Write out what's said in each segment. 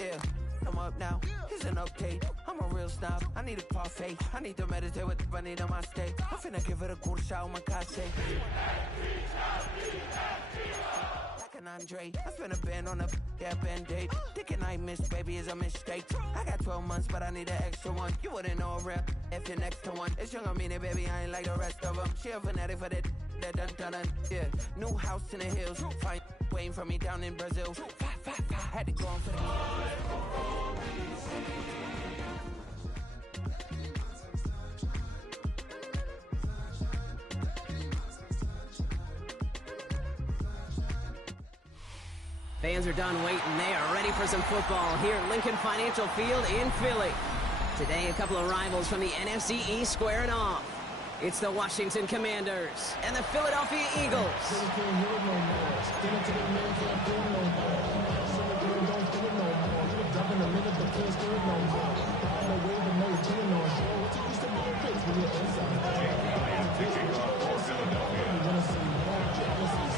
Yeah, I'm up now. Here's an update. I'm a real snob. I need a parfait. I need to meditate with the bunny on my state. I'm finna give it a cool shot on my casse. Like an Andre. I spent a band on a band-aid. Thinking I missed, baby, is a mistake. I got 12 months, but I need an extra one. You wouldn't know a rap if you're next to one. It's young, I mean it, baby, I ain't like the rest of them. She a fanatic for that dun. Yeah, new house in the hills. Fine, waiting for me down in Brazil. Had to go on for the Fans are done waiting. They are ready for some football here at Lincoln Financial Field in Philly. Today, a couple of rivals from the NFC East squaring off. It's the Washington Commanders and the Philadelphia Eagles.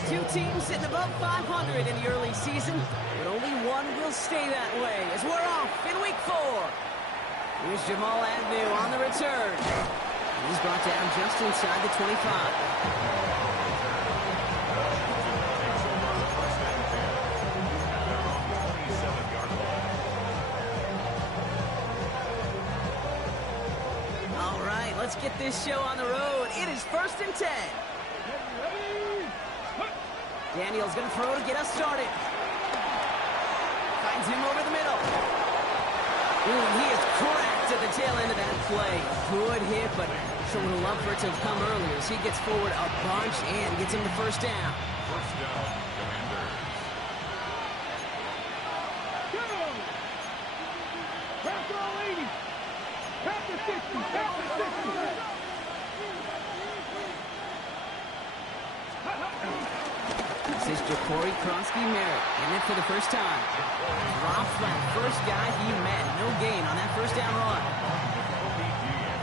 Two teams sitting above 500 in the early season, but only one will stay that way as we're off in week 4. Here's Jamal Agnew on the return. He's brought down just inside the 25. All right, let's get this show on the road. It is 1st and 10. Daniel's going to throw to get us started. Finds him over the middle. Ooh, he is cracked at the tail end of that play. Good hit, but sure would have loved for it to have come earlier as he gets forward a bunch and gets him the first down. First down, Commanders. Go! Pass all 80. Pass the 60. Pass the 60. This is Ja'Cory Krosky-Merritt in it for the first time. Drops that first guy he met. No gain on that first down run.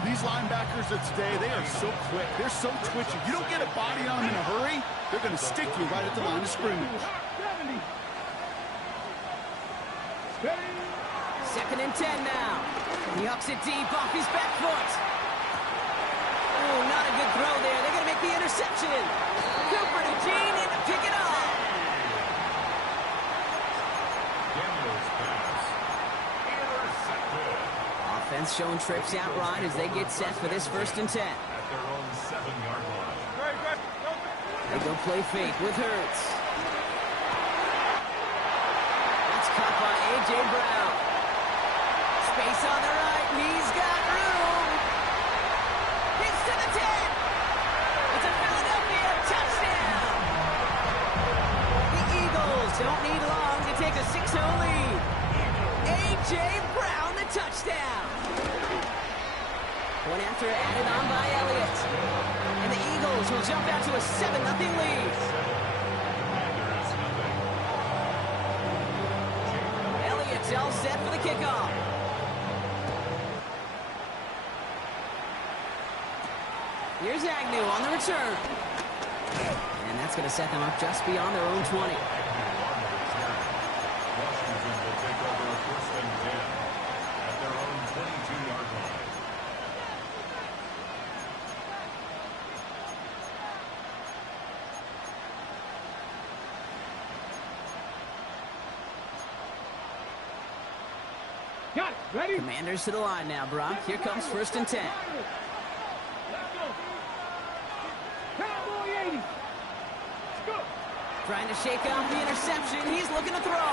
These linebackers of today, they are so quick. They're so twitchy. You don't get a body on them in a hurry, they're going to stick you right at the line of scrimmage. 2nd and 10 now. He hucks it deep off his back foot. Oh, not a good throw there. They're going to make the interception. Cooper to Jean in to pick it up. Offense showing trips out right as they get set for this 1st and 10. At their own 7-yard line. They go play fake with Hurts. That's caught by A.J. Brown. Space on the right. He's got room. It's to the 10. It's a Philadelphia touchdown. The Eagles don't need long to take a 6-0 lead. A.J. Brown, the touchdown. One after added on by Elliott. And the Eagles will jump out to a 7-0 lead. Elliott's all set for the kickoff. Here's Agnew on the return. And that's going to set them up just beyond their own 20. Washington will take over a 1st and 10 at their own 22-yard line. Got it. Ready? Commanders to the line now, Brock. Here comes 1st and 10. Cowboy 80. Let's go. Trying to shake off the interception. He's looking to throw.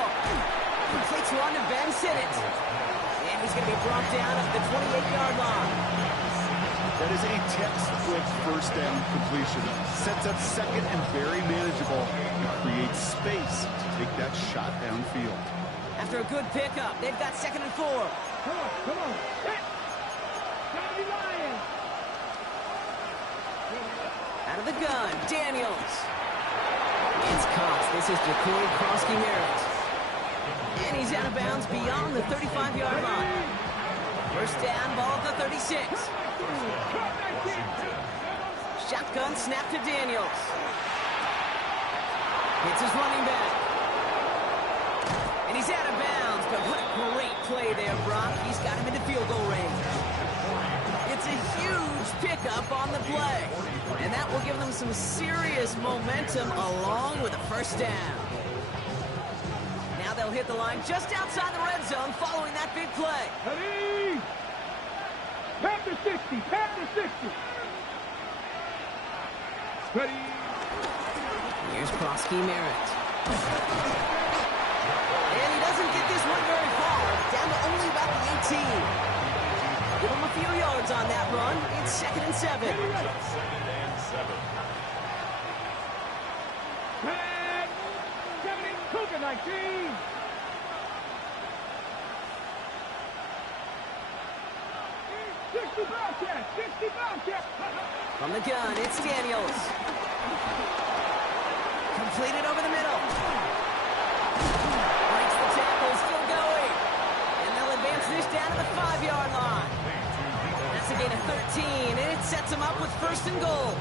He takes one to Ben Simmons. And he's going to be brought down at the 28-yard line. That is a textbook 1st down completion. Sets up 2nd and very manageable and creates space to take that shot downfield. After a good pickup, they've got 2nd and 4. Come on. Hit. Johnny Lion. Out of the gun, Daniels. It's caught. This is Ja'Cory Krosky-Merritt. And he's out of bounds beyond the 35-yard line. 1st down, ball at the 36. Shotgun snap to Daniels. Hits his running back. And he's out of bounds, but what a play there, Brock. He's got him into field goal range. It's a huge pickup on the play. And that will give them some serious momentum along with a first down. Now they'll hit the line just outside the red zone following that big play. Ready? Panther 60, Panther 60. Ready? Here's Prosky Merritt. And he doesn't get this one very far, down to only about the 18. Give him a few yards on that run. It's 2nd and 7. 2nd and 7. And 70, Cougar 19. From the gun, it's Daniels. Completed over the middle. Breaks the tackle, still going. And they'll advance this down to the 5-yard line. That's a gain of 13, and it sets them up with 1st and goal.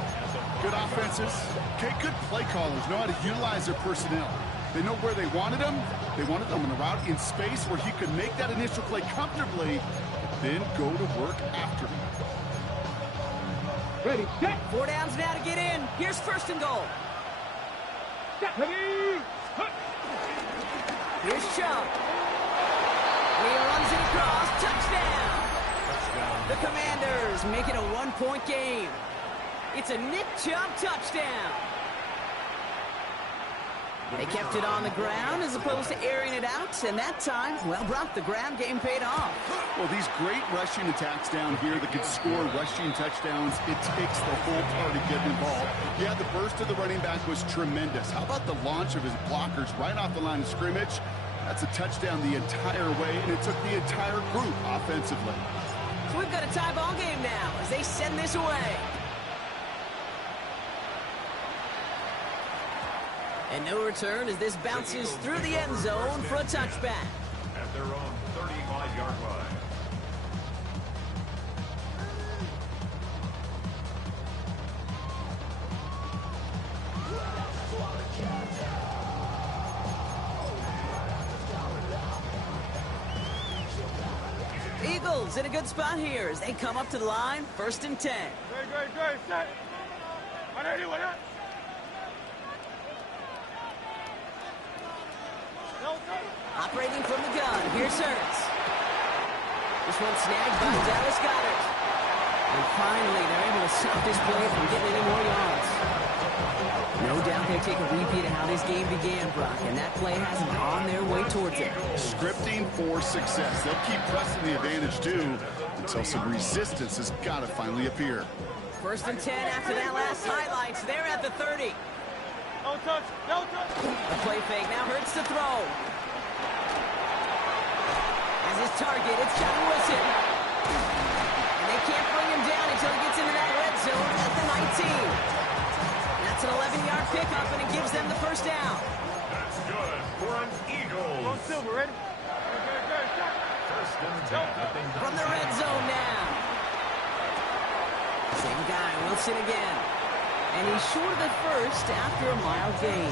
Good offenses. Okay, good play callers know how to utilize their personnel. They know where they wanted them. They wanted them on the route in space where he could make that initial play comfortably, then go to work after him. Ready, set. 4 downs now to get in. Here's 1st and goal. Set. Ready. Here's Chubb. He runs it across. Touchdown. The Commanders make it a 1-point game. It's a Nick Chubb touchdown. They kept it on the ground as opposed to airing it out, and that time, well, Brock, the ground game paid off. Well, these great rushing attacks down here that could score rushing touchdowns, it takes the whole party getting involved. Yeah, the burst of the running back was tremendous. How about the launch of his blockers right off the line of scrimmage? That's a touchdown the entire way, and it took the entire group offensively. So we've got a tie ball game now as they send this away. And no return as this bounces through the end zone for a touchback. At their own 35-yard line. Eagles in a good spot here as they come up to the line, 1st and 10. Great, set. 180, 180. Operating from the gun, here's Hurts. This one snagged by Dallas Goedert. And finally, they're able to stop this play from getting any more yards. No doubt they take a repeat of how this game began, Brock, and that play has them on their way towards it. Scripting for success. They'll keep pressing the advantage, too, until some resistance has got to finally appear. 1st and 10 after that last highlights. They're at the 30. Don't touch. The play fake now hurts to throw. As his target, it's John Wilson. And they can't bring him down until he gets into that red zone at the 19. That's an 11-yard pickup, and it gives them the 1st down. That's good for an Eagles. Go Silver, ready? First and 10. From the red zone now. Same guy, Wilson again. And he's short of the 1st after a mild gain.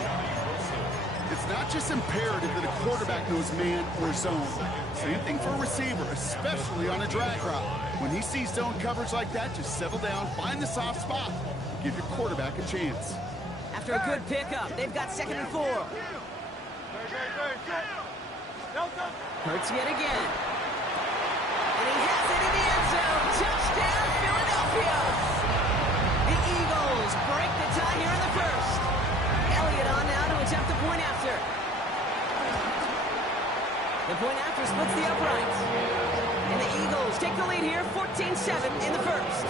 It's not just imperative that a quarterback knows man or zone. Same thing for a receiver, especially on a drag route. When he sees zone coverage like that, just settle down, find the soft spot, give your quarterback a chance. After a good pickup, they've got 2nd and 4. Hurts yet again. And he has it in the end zone. Touchdown, Philadelphia! The Eagles break the tie here in the 1st. Elliott on now to attempt the point after. The point after splits the uprights. And the Eagles take the lead here, 14-7 in the 1st.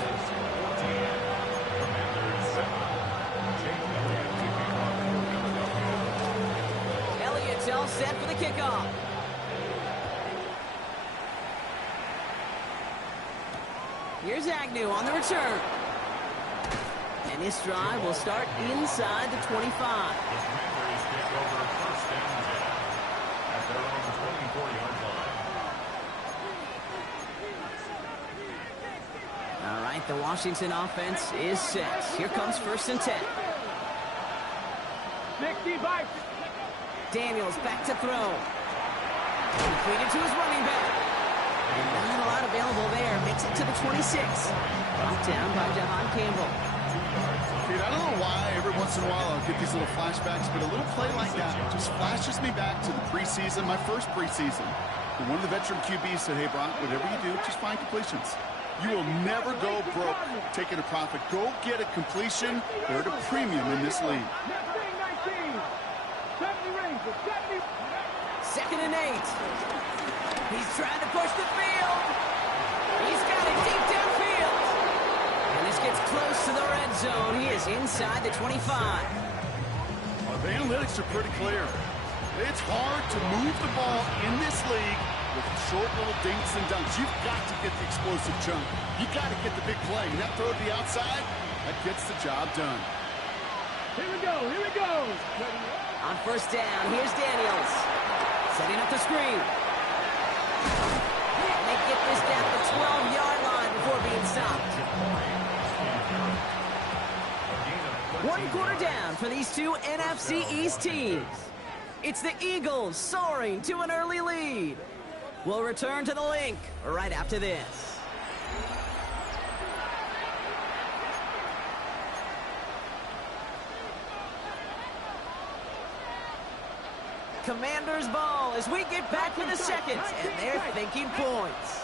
Elliott's all set for the kickoff. Here's Agnew on the return. And this drive will start inside the 25. The Commanders take over 1st and 10 at their own 24-yard line. All right, the Washington offense is set. Here comes 1st and 10. 65. Daniels back to throw. Completed to his running back. Not a lot available there. Makes it to the 26. Brought down by Devon Campbell. Dude, I don't know why every once in a while I'll get these little flashbacks, but a little play like that just flashes me back to the preseason, my first preseason. And one of the veteran QBs said, hey, Brock, whatever you do, just find completions. You will never go broke taking a profit. Go get a completion. They're at a premium in this league. 2nd and 8. He's trying to push the field. He's got it deep downfield. And this gets close to the red zone. He is inside the 25. The analytics are pretty clear. It's hard to move the ball in this league with short little dinks and dunks. You've got to get the explosive chunk. You've got to get the big play. And that throw to the outside, that gets the job done. Here we go, here we go. On 1st down, here's Daniels. Setting up the screen. And they get this down the 12-yard line before being stopped. 1 quarter down for these two NFC East teams. It's the Eagles soaring to an early lead. We'll return to the link right after this. Commanders ball as we get back for the second, and they're thinking points.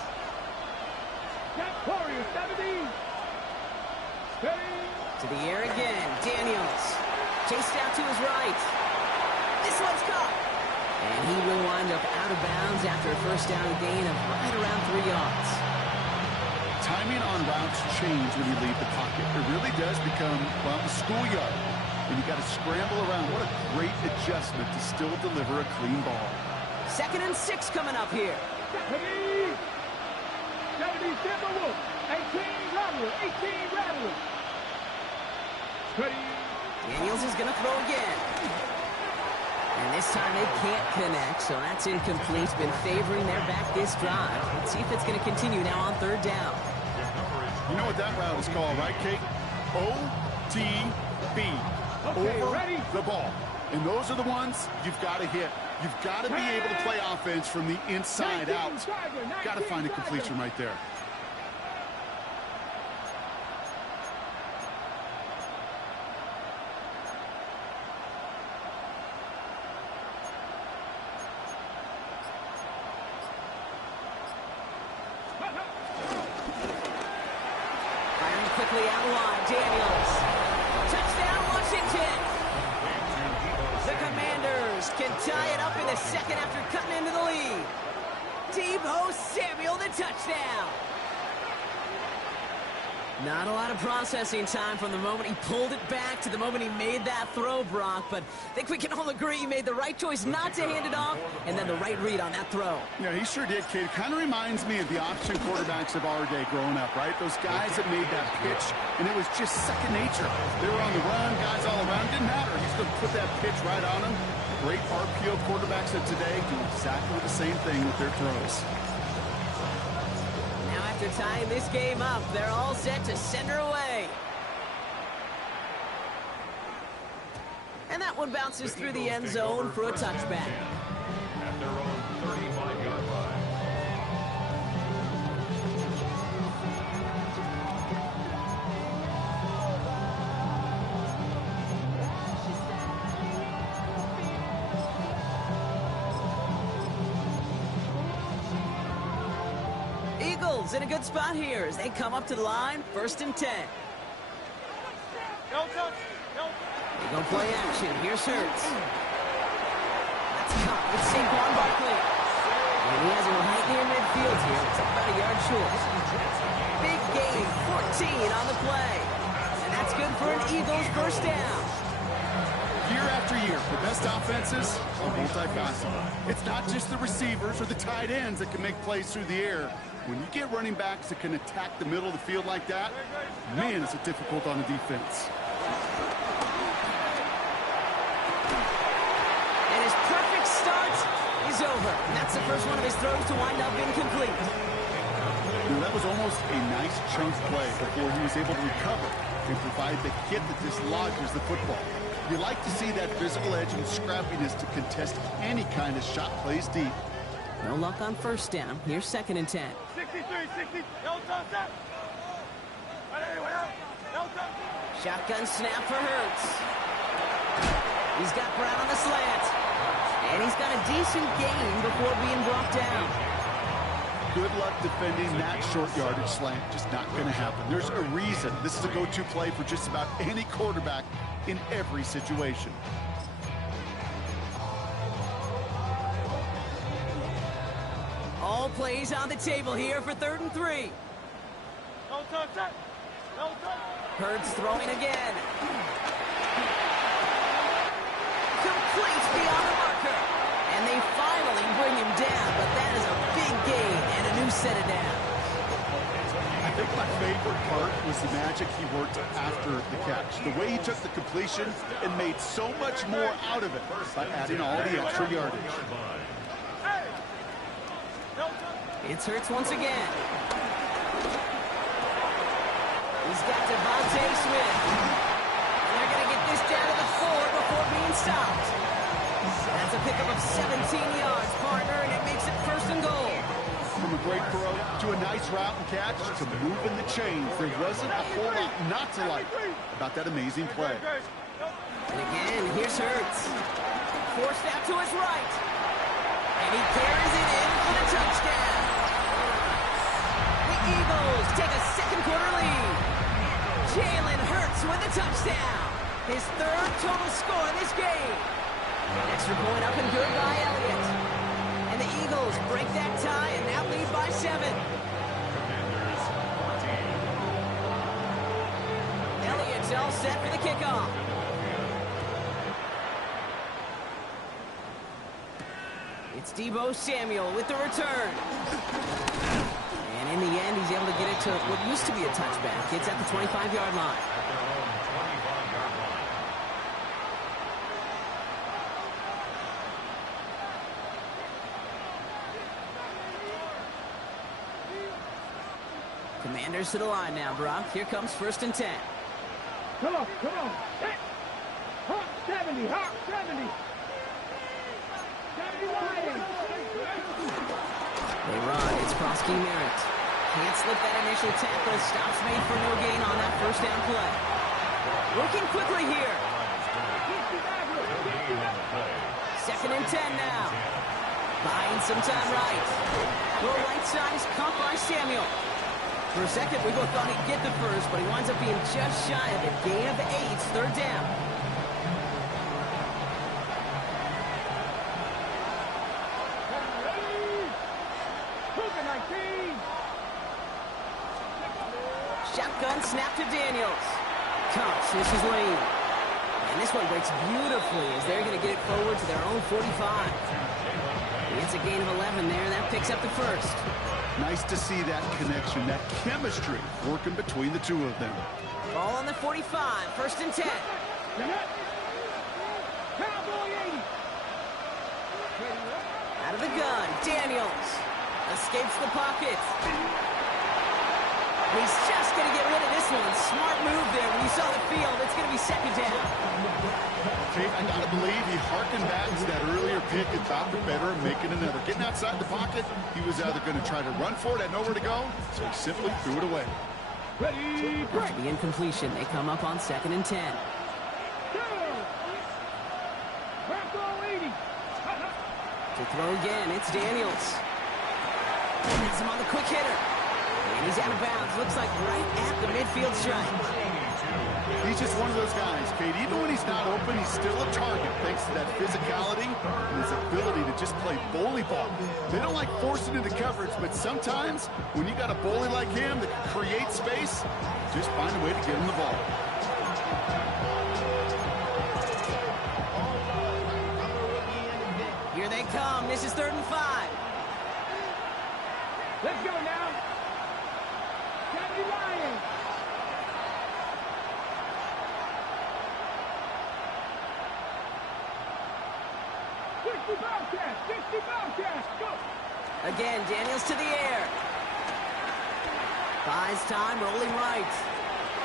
To the air again, Daniels. Chased out to his right. This one's caught. And he will wind up out of bounds after a 1st down gain of right around 3 yards. Timing on routes change when you leave the pocket. It really does become, well, the schoolyard. And you got to scramble around. What a great adjustment to still deliver a clean ball. 2nd and 6 coming up here. 18 Rattler. Daniels is going to throw again. And this time they can't connect, so that's incomplete. Been favoring their back this drive. Let's see if it's going to continue now on 3rd down. You know what that route is called, right, Kate? OTB. Over the ball. And those are the ones you've got to hit. You've got to be able to play offense from the inside out. Got to find a completion right there. Firing quickly out wide, Daniels. Touchdown, Washington. The Commanders can tie it up in the second after cutting into the lead. Deebo Samuel, the touchdown. Not a lot of processing time from the moment he pulled it back to the moment he made that throw, Brock. But I think we can all agree he made the right choice not to hand it off, and then the right read on that throw. Yeah, he sure did, kid. It kind of reminds me of the option quarterbacks of our day growing up, right? Those guys that made that pitch, and it was just second nature. They were on the run, guys all around. It didn't matter. He's going to put that pitch right on them. Great RPO quarterbacks of today do exactly the same thing with their throws. After tying this game up, they're all set to send her away. And that one bounces through the end zone for a touchback. At their own 35-yard line. Eagles in a good spot here as they come up to the line, 1st and 10. No touch. No. They go play action. Here's Hurts. That's caught with Saquon Barkley. And he has him right near midfield here. It's about a yard short. Big gain, 14 on the play. And that's good for an Eagles 1st down. Year after year, the best offenses are multifaceted. It's not just the receivers or the tight ends that can make plays through the air. When you get running backs that can attack the middle of the field like that, man, is it difficult on the defense. And his perfect start is over. And that's the first one of his throws to wind up incomplete. Now, that was almost a nice chunk play before he was able to recover and provide the hit that dislodges the football. You like to see that physical edge and scrappiness to contest any kind of shot plays deep. No luck on first down. Here's 2nd and 10. 63, 60. No touch that. Shotgun snap for Hurts. He's got Brown on the slant. And he's got a decent gain before being brought down. Good luck defending that short yardage slant. Just not going to happen. There's a reason this is a go-to play for just about any quarterback in every situation. All plays on the table here for 3rd and 3. No touch that. No touch. Hurts throwing again. Complete beyond the marker. And they finally bring him down, but that is a big gain and a new set of downs. I think my favorite part was the magic he worked after the catch. The way he took the completion and made so much more out of it by adding all the extra yardage. It's Hurts once again. He's got Devontae Smith. And they're going to get this down to the 4 before being stopped. That's a pickup of 17 yards, partner, and it makes it 1st and goal. From a great throw to a nice route and catch to moving the chains, there wasn't a whole lot not to like about that amazing play. And again, here's Hurts. Forced out to his right. And he carries it in for the touchdown. The Eagles take a 2nd quarter lead. Jalen Hurts with a touchdown. His 3rd total score in this game. Extra point up and good by Elliott. And the Eagles break that tie and now lead by 7. Elliott's all set for the kickoff. It's Deebo Samuel with the return. And in the end, he's able to get it to what used to be a touchback. It's at the 25-yard line. Commanders to the line now, Brock. Here comes 1st and 10. Come on, come on. Hey. Hawk 70, Hawk 70. 70 Lions. They run. It's Prosky Merritt. Can't slip that initial tackle. Stops made for no gain on that 1st down play. Working quickly here. 2nd and 10 now. Buying some time right. Little right side is caught by Samuel. For a second, we both thought he'd get the first, but he winds up being just shy of it. Gain of 8, 3rd down. Shotgun snap to Daniels. Comes, this is Lane. And this one breaks beautifully as they're going to get it forward to their own 45. It's a gain of 11 there. That picks up the 1st. Nice to see that connection, that chemistry working between the two of them. Ball on the 45, 1st and 10. Out of the gun, Daniels escapes the pocket. He's just going to get rid of this one. Smart move there. When you saw the field, it's going to be 2nd down. Okay, I got to believe he harkened back to that earlier pick and thought the better of making another. Getting outside the pocket, he was either going to try to run for it, had nowhere to go, so he simply threw it away. After the incompletion, they come up on 2nd and 10. To throw again, it's Daniels. Hits him on the quick hitter. And he's out of bounds. Looks like right at the midfield stripe. He's just one of those guys, Kate. Even when he's not open, he's still a target thanks to that physicality and his ability to just play bully ball. They don't like forcing into coverage, but sometimes when you got a bully like him that can create space, just find a way to get him the ball. Here they come. This is 3rd and 5. Let's go now. 70 Lions. Go. Again, Daniels to the air. Buys time, rolling right.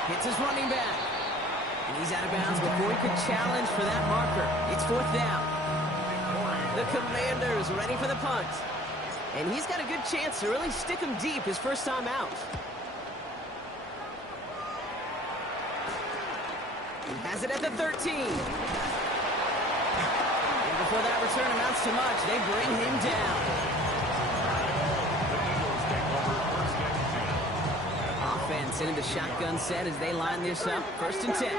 Hits his running back. And he's out of bounds before he could challenge for that marker. It's 4th down. The Commanders ready for the punt. And he's got a good chance to really stick him deep his first time out. He has it at the 13. And before that return amounts to much, they bring him down. Offense into the shotgun set as they line this up. 1st and 10.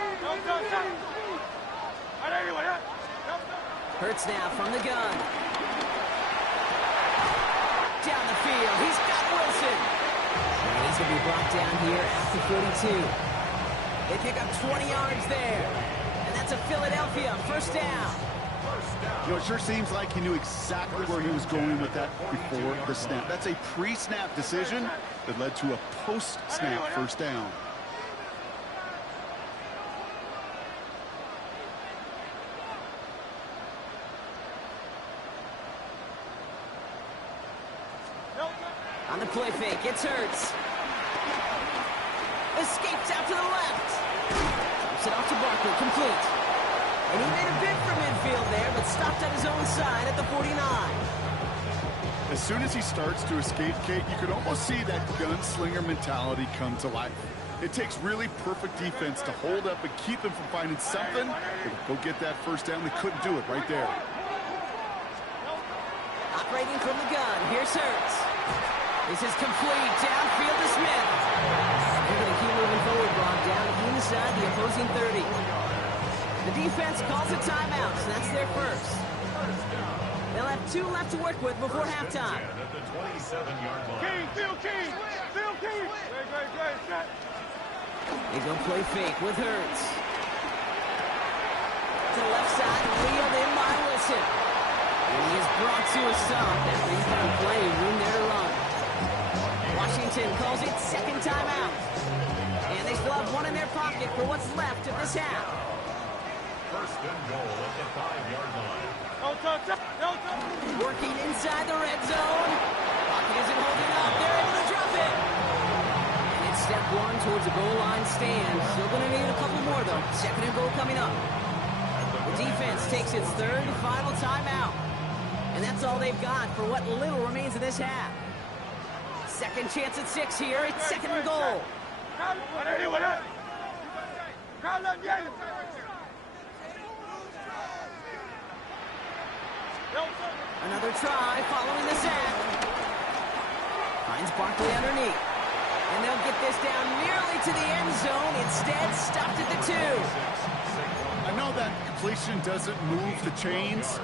Hurts now from the gun. Down the field. He's got Wilson. And he's going to be brought down here at the 42. They pick up 20 yards there. And that's a Philadelphia 1st down. You know, it sure seems like he knew exactly where he was going with that before the snap. That's a pre-snap decision that led to a post-snap 1st down. On the play fake, it's Hurts. Escapes out to the left. Drops it off to Barkley, complete. And he made a bid for midfield there, but stopped on his own side at the 49. As soon as he starts to escape, Kate, you could almost see that gunslinger mentality come to life. It takes really perfect defense to hold up and keep him from finding something that will go get that 1st down. They couldn't do it right there. Operating from the gun, here's Hurts. This is complete, downfield to Smith. They're going to keep moving forward, Brock, down inside the opposing 30. The defense calls a timeout, so that's their first. They'll have 2 left to work with before halftime. At the 27-yard line. They go play fake with Hurts. To the left side, wheeled in by Wilson. And he is brought to a stop. That leaves them plenty of room there to run. Washington calls it 2nd timeout. And they still have 1 in their pocket for what's left of this half. 1st and goal at the 5-yard line. Working inside the red zone. Pocket isn't holding up. They're able to drop it. And it's step 1 towards a goal line stand. Still going to need a couple more, though. 2nd and goal coming up. The defense takes its 3rd and final timeout. And that's all they've got for what little remains of this half. 2nd chance at 6 here. It's 2nd and goal. Another try following the sack. Finds Barkley underneath. And they'll get this down nearly to the end zone. Instead, stopped at the 2. I know that completion doesn't move the chains.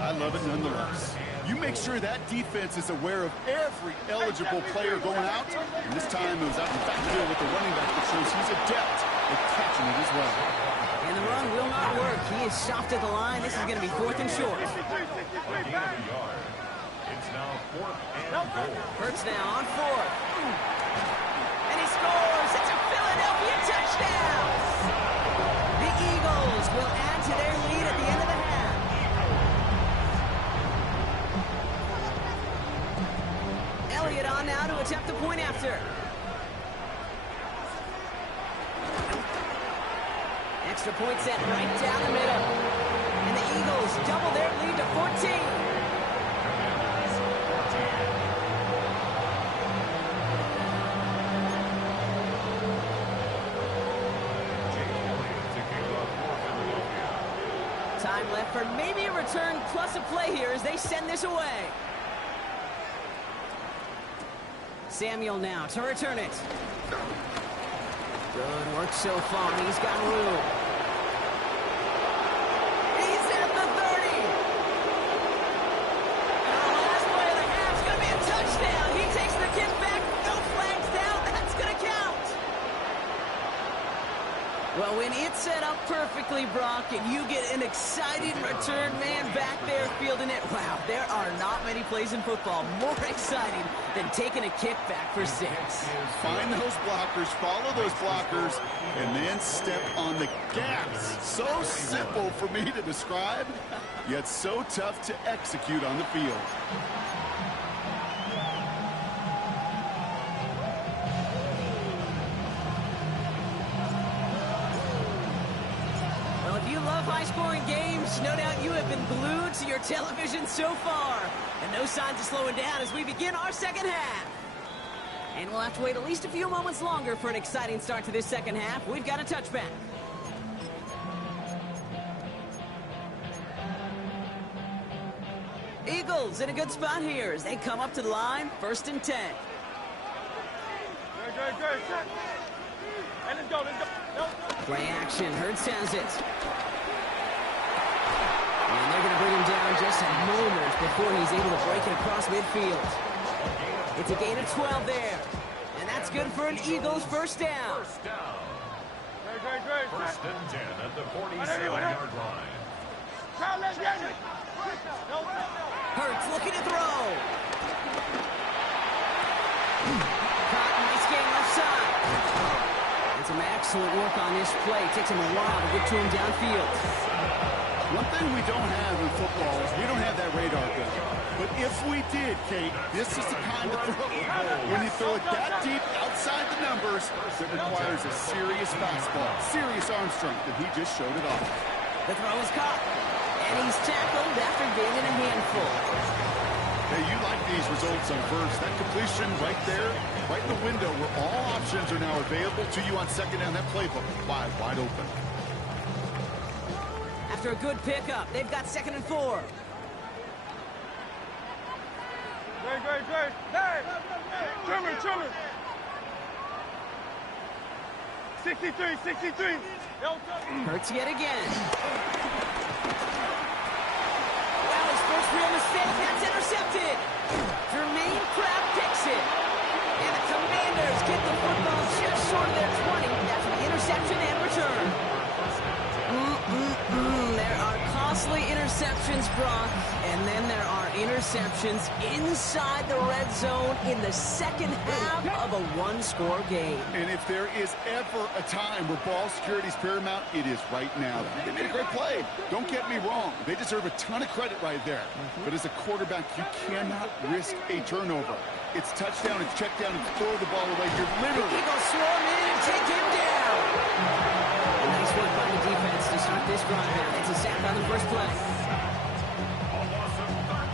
I love it nonetheless. You make sure that defense is aware of every eligible player going out. And this time it was out in the backfield with the running back that shows he's adept at catching it as well. And the run will not work. He is stopped at the line. This is going to be 4th and short. It's now 4th and goal. Hurts now on 4th. And he scores. It's a Philadelphia touchdown. The Eagles will add to their lead at the end of the half. Elliott on now to attempt the point after. Extra point set right down the middle. And the Eagles double their lead to 14. Time left for maybe a return plus a play here as they send this away. Samuel now to return it. Good work so far. He's got room. He's at the 30. And on the last play of the half, it's going to be a touchdown. He takes the kick back. No flags down. That's going to count. Well, when it's set up perfectly, Brock, and you get an exciting return man back there fielding it, wow, there are not many plays in football more exciting than taking a kick back for 6. Find those blockers, follow those blockers, and then step on the gas. So simple for me to describe, yet so tough to execute on the field. Well, if you love high-scoring games, no doubt you have been glued to your television so far And no signs of slowing down as we begin our second half. And we'll have to wait at least a few moments longer for an exciting start to this second half. We've got a touchback. Eagles in a good spot here as they come up to the line, 1st and 10. Play action, Hurts has it. And they're going to bring him down just a moment before he's able to break it across midfield. It's a gain of 12 there. And that's good for an Eagles first down. First down. First and 10 at the 47-yard line. Hurts looking to throw. Caught, nice game left side. And some excellent work on this play. Takes him a while to get to him downfield. One thing we don't have in football is we don't have that radar gun. But if we did, Kate, this is the kind of throw. When you throw it that deep outside the numbers, it requires a serious fastball, serious arm strength, and he just showed it off. The throw is caught. And he's tackled after gaining a handful. Hey, you like these results on first. That completion right there, right in the window where all options are now available to you on second down. That playbook wide open. After a good pickup, they've got 2nd and 4. Trimmer. 63. Hurts yet again. Well, his first real mistake, that's intercepted. Jermaine Pratt picks it. And the Commanders get the football just short of their 20 after the interception and return. There are costly interceptions, Brock, and then there are interceptions inside the red zone in the second half of a one-score game. And if there is ever a time where ball security is paramount, it is right now. They made a great play. Don't get me wrong. They deserve a ton of credit right there. But as a quarterback, you cannot risk a turnover. It's touchdown, it's check down, and throw the ball away. You're literally... Eagles swarm in and take him down. A nice work by the defense to start this drive out. It's a sack on the first play. A loss of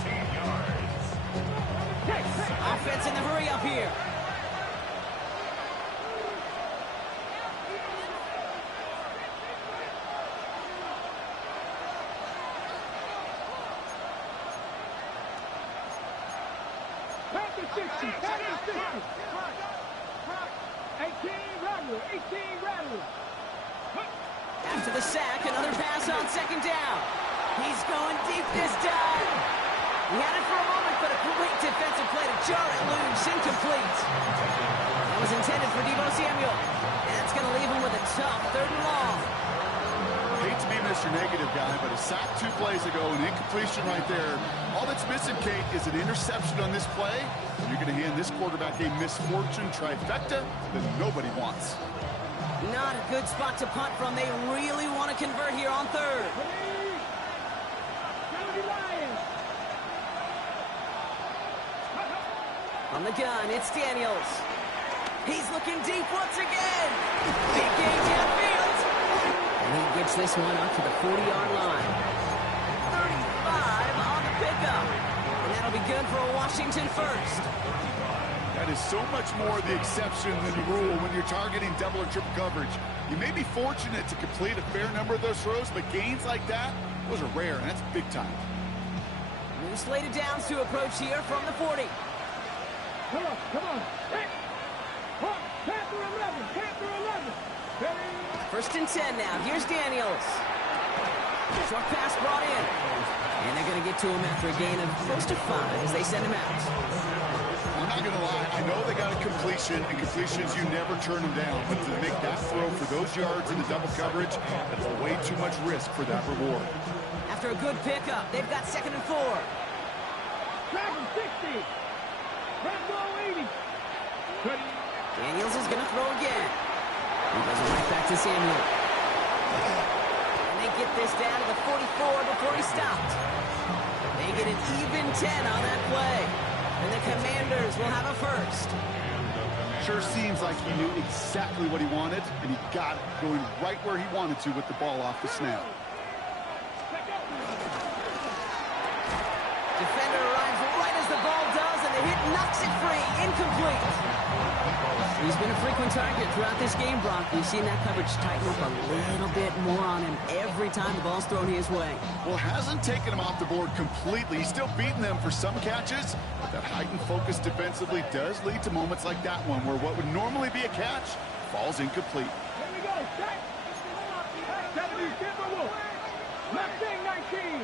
13 yards. Offense in the hurry up here. Back to 60. 18 Rattler. After the sack, another pass on 2nd down. He's going deep this time. He had it for a moment, but a great defensive play to jar it loose. Incomplete. That was intended for Deebo Samuel. And that's going to leave him with a tough 3rd and long. Hate to be Mr. Negative guy, but a sack 2 plays ago, an incompletion right there. All that's missing, Kate, is an interception on this play. And you're going to hand this quarterback a misfortune trifecta that nobody wants. Not a good spot to punt from. They really want to convert here on 3rd. On the gun, it's Daniels. He's looking deep once again. Big game downfield. And he gets this one up to the 40-yard line. 35 on the pickup. And that'll be good for a Washington first. That is so much more the exception than the rule when you're targeting double or triple coverage. You may be fortunate to complete a fair number of those throws, but gains like that, those are rare, and that's big time. New slated downs to approach here from the 40. Come on. Hey. Panther 11. 1st and 10 now. Here's Daniels. Short pass brought in. And they're going to get to him after a gain of close to 5 as they send him out. I'm not going to lie. I know they got a completion, and completions, you never turn them down. But to make that throw for those yards in the double coverage, that's way too much risk for that reward. After a good pickup, they've got 2nd and 4. Dragon 60. Red ball 80. Daniels is going to throw again. He does it right back to Samuel. And they get this down to the 44 before he stopped. They get an even 10 on that play. And the Commanders will have a first. Sure seems like he knew exactly what he wanted, and he got it, going right where he wanted to with the ball off the snap. Defender arrives right incomplete. He's been a frequent target throughout this game, Brock. We've seen that coverage tighten up a little bit more on him every time the ball's thrown his way. Well, hasn't taken him off the board completely. He's still beating them for some catches, but that heightened focus defensively does lead to moments like that one where what would normally be a catch falls incomplete. Here we go, set. 70, Timberwolf. Left thing, 19.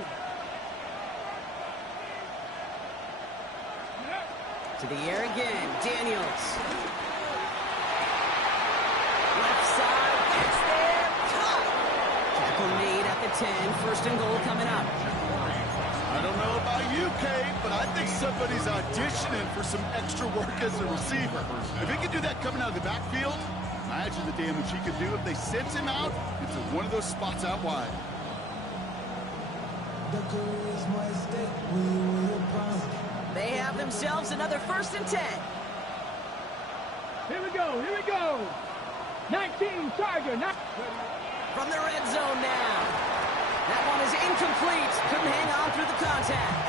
To the air again, Daniels. Left side, it's there, caught. Tackle made at the 10, first and goal coming up. I don't know about you, Kate, but I think somebody's auditioning for some extra work as a receiver. If he could do that coming out of the backfield, imagine the damage he could do if they sent him out into one of those spots out wide. They have themselves another first and 10. Here we go, here we go. 19, Charger. From the red zone now. That one is incomplete. Couldn't hang on through the contact.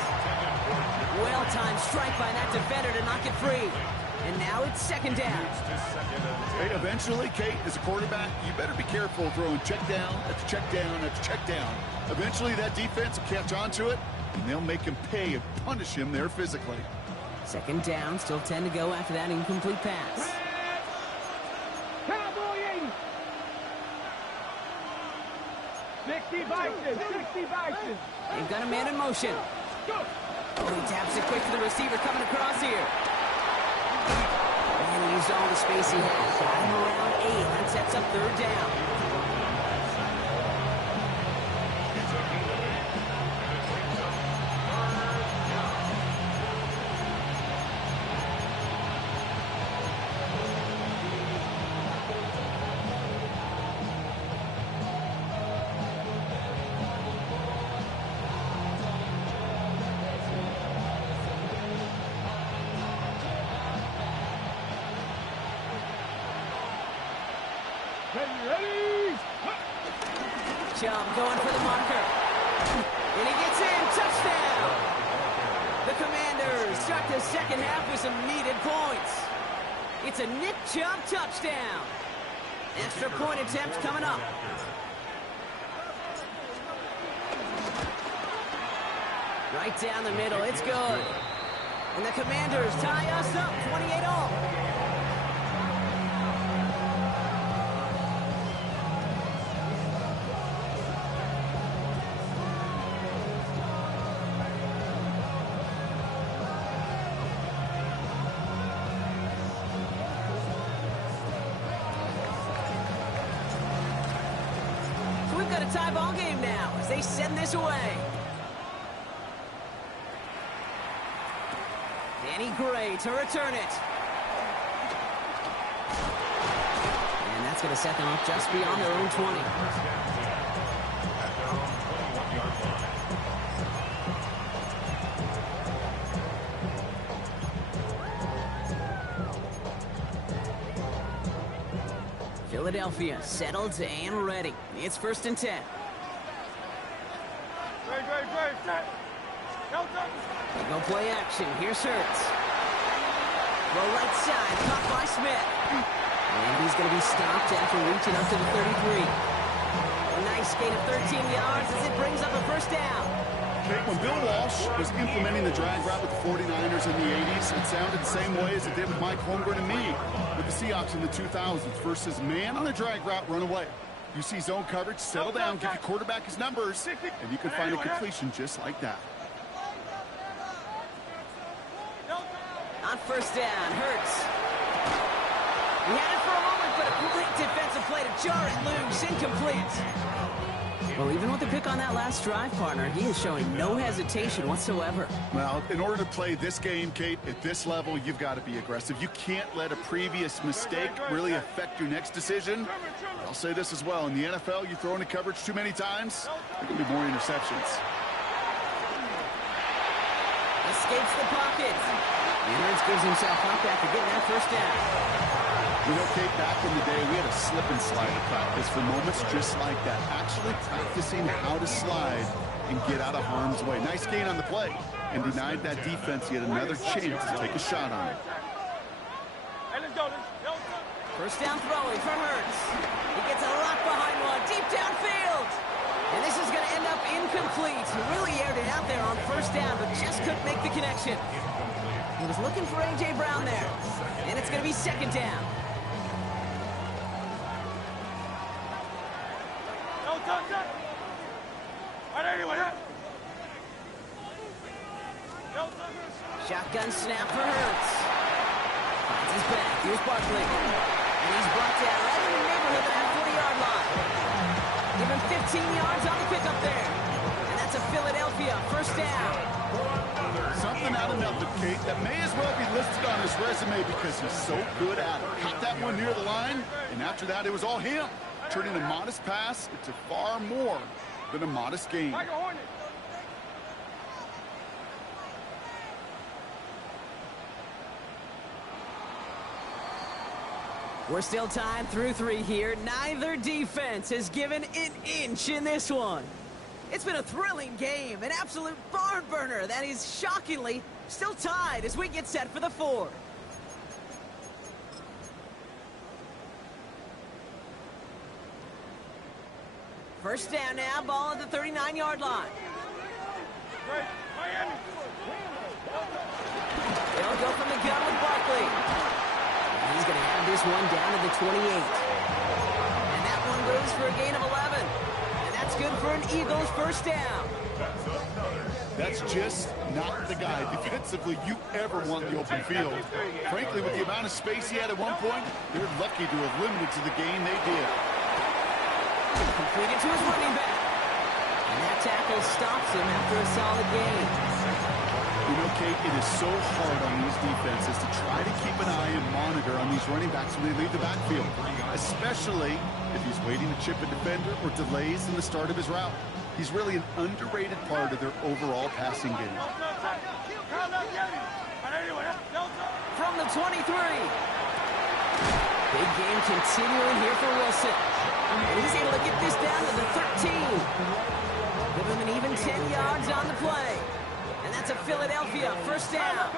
Well-timed strike by that defender to knock it free. And now it's second down. Hey, eventually, Kate, as a quarterback, you better be careful throwing check down after check down after check down. Eventually, that defense will catch on to it, and they'll make him pay and punish him there physically. Second down, still 10 to go after that incomplete pass. Cowboy 80. 60 Bison, 60 Bison. They've got a man in motion. Go. Oh, he taps it quick to the receiver coming across here. And he used all the space he had. Got him around 8. That sets up third down. Ready? Chubb going for the marker. And he gets in. Touchdown! The Commanders start the second half with some needed points. It's a Nick Chubb touchdown. Extra point attempt coming up. Right down the middle. It's good. And the Commanders tie us up 28-all. We've got a tie ball game now as they send this away. Danny Gray to return it. And that's going to set them up just beyond their own 20. Philadelphia settled and ready. It's first and 10. They go play action. Here's Hurts. Well, right side, caught by Smith. And he's going to be stopped after reaching up to the 33. A nice gain of 13 yards as it brings up a first down. When Bill Walsh was implementing the drag route with the 49ers in the 80s, it sounded the same way as it did with Mike Holmgren and me with the Seahawks in the 2000s versus man on a drag route, run away. You see zone coverage, settle down, give your quarterback his numbers, and you can find a completion just like that. On first down, Hurts. He had it for a moment, but a great defensive play to jar it loose, incomplete. Well, even with the pick on that last drive, partner, he is showing no hesitation whatsoever. Well, in order to play this game, Kate, at this level, you've got to be aggressive. You can't let a previous mistake really affect your next decision. I'll say this as well. In the NFL, you throw into coverage too many times, there can be more interceptions. Escapes the pocket. And Hurts gives himself up after getting that first down. You know, Kate, back in the day, we had a slip and slide at practice for moments just like that. Actually practicing how to slide and get out of harm's way. Nice gain on the play and denied that defense yet another chance to take a shot on it. Hey, let's go. First down throwing for Hurts. He gets a lock behind one, deep downfield. And this is going to end up incomplete. He really aired it out there on first down, but just couldn't make the connection. He was looking for A.J. Brown there. And it's going to be second down. Shotgun snap for Hurts. Finds his back. Here's Barkley. And he's brought down right in the neighborhood of that 40-yard line. Give him 15 yards on the pickup there. And that's a Philadelphia first down. Something out of nothing, Kate, that may as well be listed on his resume because he's so good at it. Caught that one near the line, and after that, it was all him. Turning a modest pass into far more than a modest gain. We're still tied through 3 here. Neither defense has given an inch in this one. It's been a thrilling game, an absolute barn burner that is shockingly still tied as we get set for the 4th. First down now, ball at the 39-yard line. They'll go from the gun with Barkley. He's going to have this one down to the 28. And that one goes for a gain of 11. And that's good for an Eagles first down. That's just not the guy defensively you ever want in the open field. Frankly, with the amount of space he had at one point, they're lucky to have limited to the game they did. Completed to his running back. And that tackle stops him after a solid gain. You know, Kate, it is so hard on these defenses to try to keep an eye and monitor on these running backs when they leave the backfield, especially if he's waiting to chip a defender or delays in the start of his route. He's really an underrated part of their overall passing game. From the 23. Big game continuing here for Wilson. And he's able to get this down to the 13. Give him an even 10 yards on the play. And that's a Philadelphia first down.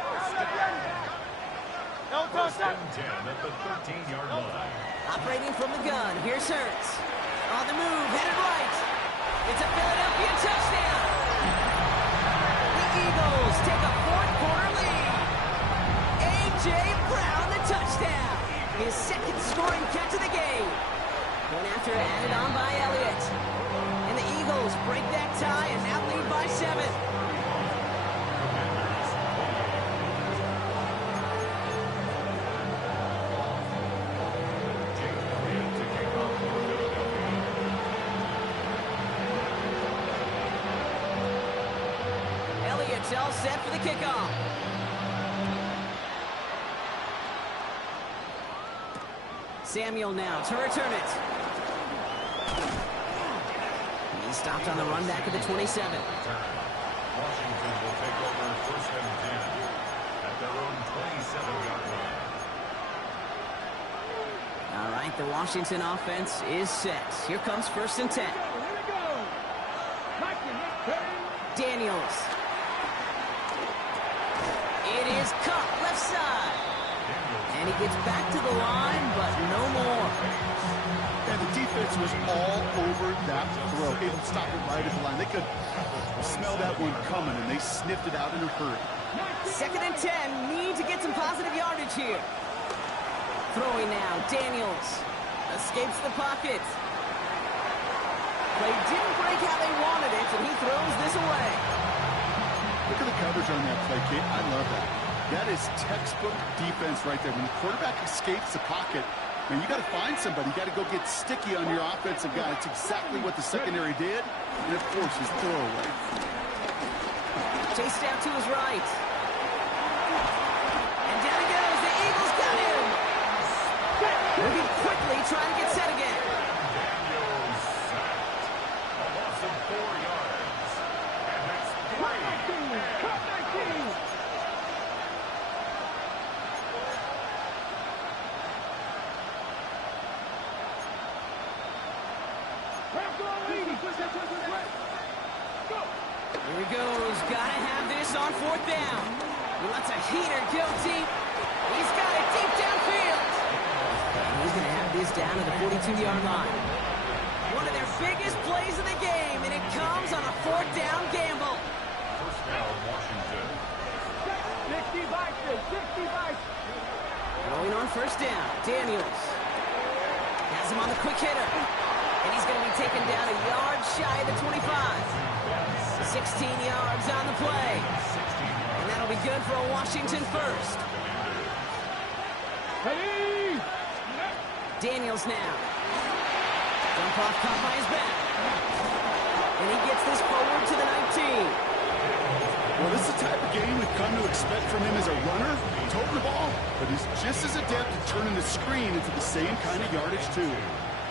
First and 10 at the 13-yard line. Operating from the gun, here's Hurts. On the move, headed right. It's a Philadelphia touchdown. The Eagles take a fourth-quarter lead. A.J. Brown, the touchdown. His second scoring catch of the game. One after added on by Elliott. And the Eagles break that tie and now lead by 7. Elliott's all set for the kickoff. Samuel now to return it. He stopped on the run back at the 27. Washington will take over first and 10 at their own 27-yard line. All right, the Washington offense is set. Here comes first and 10. Daniels. It is Cup, left side. And he gets back to the line, but no more. And the defense was all over that throw. Able to stop it right at the line. They could smell that one coming, and they sniffed it out in a hurry. Second and 10. Need to get some positive yardage here. Throwing now. Daniels escapes the pocket. Play didn't break how they wanted it, and he throws this away. Look at the coverage on that play, Kate. I love that. That is textbook defense right there. When the quarterback escapes the pocket, man, you got to find somebody. You got to go get sticky on your offensive guy. It's exactly what the secondary did, and it forces throwaway. Chased out to his right. And down he goes. The Eagles got him. Moving quickly, trying to get set again. Daniels sacked. A loss of 4 yards. And that's 3. Here he goes. Gotta have this on fourth down. He lets a heater go deep. He's got it deep downfield. down to the 42-yard line. One of their biggest plays of the game, and it comes on a 4th down gamble. First down, Washington. 60 Vikings, 60 Vikings. Going on 1st down, Daniels. Has him on the quick hitter. And he's going to be taken down a yard shy of the 25. 16 yards on the play. And that'll be good for a Washington first. Hey! Daniels now. Dump off caught by his back. And he gets this forward to the 19. Well, this is the type of game we've come to expect from him as a runner, toting the ball, but he's just as adept at turning the screen into the same kind of yardage, too.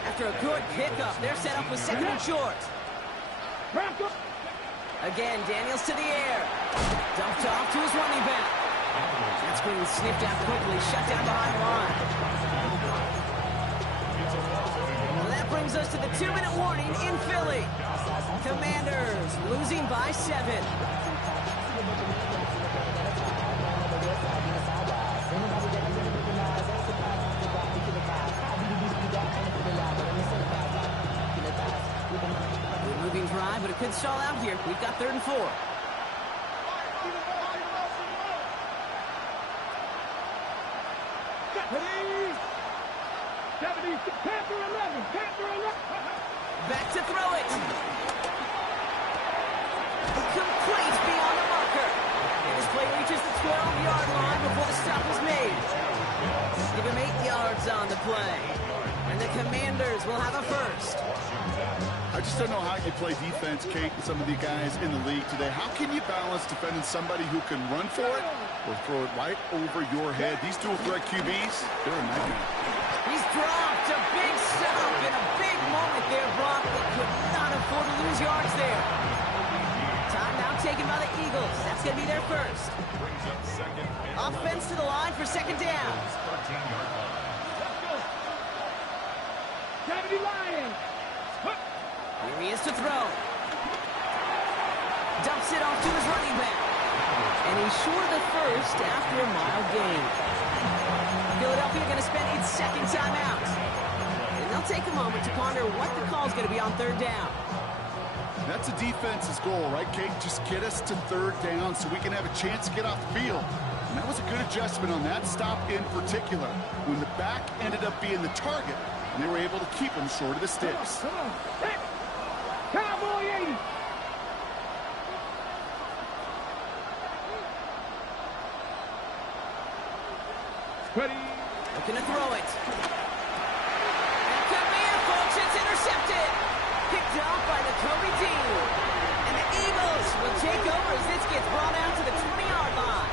After a good pickup, they're set up with 2nd and short. Again, Daniels to the air. Dumped off to his running back. That screen sniffed out quickly, shut down behind the line. Well, that brings us to the 2-minute warning in Philly. Commanders losing by 7. Moving drive, but it could stall out here. We've got 3rd and 4. Back to throw it. Complete beyond the marker. And his play reaches the 12-yard line before the stop is made. Give him 8 yards on the play. And the Commanders will have a first. I just don't know how you play defense, Kate, with some of the guys in the league today. How can you balance defending somebody who can run for it or throw it right over your head? These dual threat QBs, they're a nightmare. He's dropped a big stop in a big moment there, Brock. They could not afford to lose yards there. Timeout taken by the Eagles. That's going to be their first. Offense to the line for 2nd down. 13-yard line. 70 Lions. Here he is to throw. Dumps it off to his running back. And he's short of the first after a mile gain. Philadelphia going to spend its 2nd timeout. And they'll take a moment to ponder what the call is going to be on 3rd down. That's a defense's goal, right, Kate? Just get us to 3rd down so we can have a chance to get off the field. And that was a good adjustment on that stop in particular, when the back ended up being the target, and they were able to keep him short of the sticks. Come on. Cowboy 80. Ready. Looking to throw it. And could be a folks. It's intercepted. Picked off by the Kobe team. And the Eagles will take over as this gets brought out to the 20-yard line.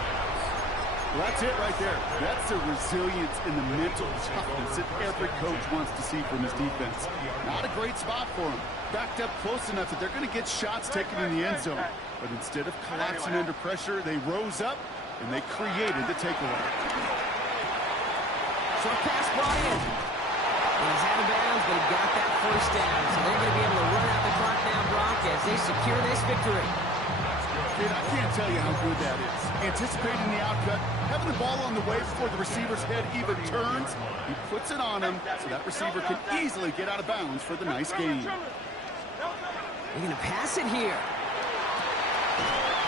Well, that's it right there. That's the resilience and the mental toughness that every coach wants to see from his defense. Not a great spot for him. Backed up close enough that they're going to get shots taken in the end zone. But instead of collapsing under pressure, they rose up and they created the takeaway. Short pass brought in. And he's out of bounds, but he got that first down. So they're going to be able to run out the clock now, Brock, as they secure this victory. Kid, I can't tell you how good that is. Anticipating the outcut, having the ball on the way before the receiver's head even turns, he puts it on him so that receiver can easily get out of bounds for the nice gain. They're going to pass it here.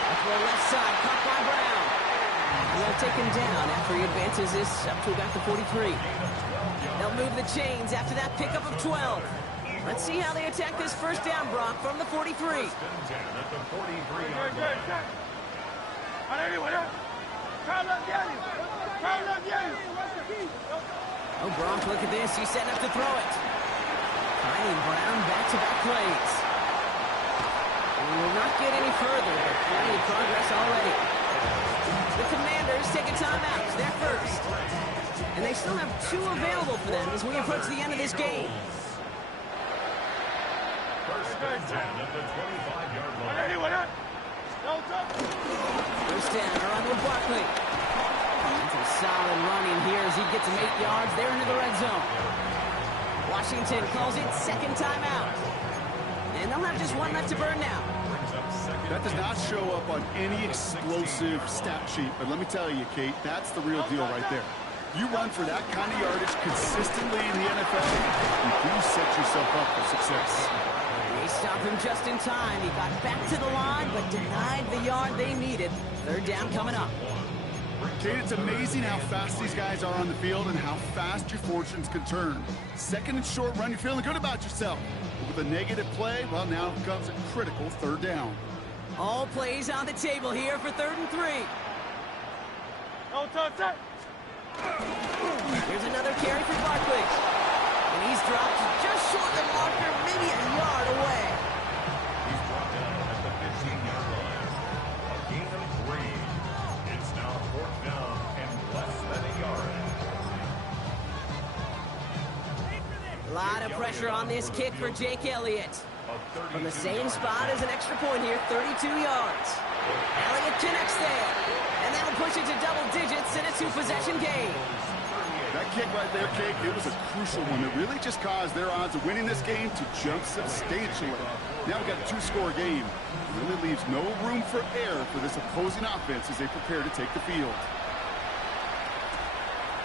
Off the left side, caught by Brown. Well taken down after he advances this up to about the 43. They'll move the chains after that pickup of 12. Let's see how they attack this first down, Brock, from the 43. At the 43-yard line. Oh, Brock, look at this. He's setting up to throw it. Finding Brown back-to-back plays. And we will not get any further, but plenty of progress already. The Commanders take a timeout. They're first. And they still have 2 available for them as we approach the end of this game. First and 10 at the 25-yard line. First down, around with Barkley. That's a solid running here as he gets him 8 yards. They're into the red zone. Washington calls it 2nd timeout. And they'll have just 1 left to burn now. That does not show up on any explosive stat sheet, but let me tell you, Kate, that's the real deal right there. You run for that kind of yardage consistently in the NFL, you do set yourself up for success. They stopped him just in time. He got back to the line, but denied the yard they needed. Third down coming up. Kate, it's amazing how fast these guys are on the field and how fast your fortunes can turn. Second and short run, you're feeling good about yourself. But with a negative play, well, now comes a critical third down. All plays on the table here for 3rd and 3. Here's another carry for Barkley. And he's dropped just short of the marker, maybe a yard away. He's brought down at the 15-yard line. A gain of 3. It's now 4th down and less than a yard. A lot of pressure on this kick for Jake Elliott. From the same spot as an extra point here, 32 yards. Elliott connects there. And that'll push it to double digits in a 2-possession game. That kick right there, Kate, it was a crucial one. It really just caused their odds of winning this game to jump substantially. Now we've got a 2-score game. It really leaves no room for error for this opposing offense as they prepare to take the field.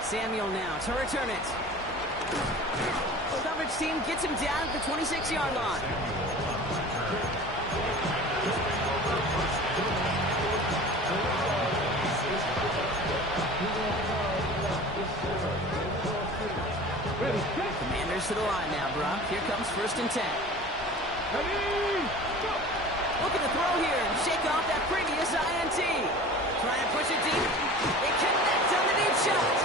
Samuel now to return it. Coverage team gets him down at the 26-yard line. Commanders to the line now, Brock. Here comes 1st and 10. Looking to throw here and shake off that previous INT. Trying to push it deep. It connects on the deep shot.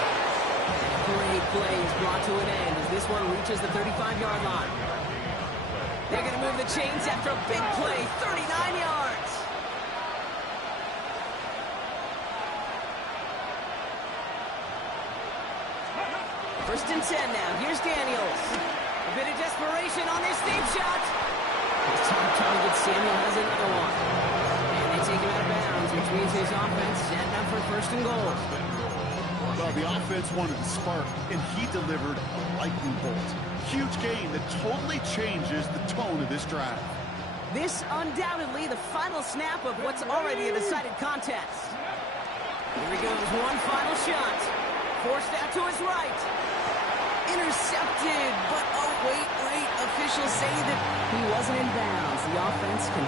Great play is brought to an end as this one reaches the 35-yard line. They're going to move the chains after a big play, 39 yards. First and 10 now. Here's Daniels. A bit of desperation on this deep shot. This time trying to get Samuel has another one. And they take him out of bounds, which means his offense setting up for 1st and goal. Well, the offense wanted to spark, and he delivered a lightning bolt. Huge gain that totally changes the tone of this drive. This undoubtedly the final snap of what's already a decided contest. Here he goes, one final shot. Forced out to his right. Intercepted, but oh, wait. Officials say that he wasn't in bounds. The offense can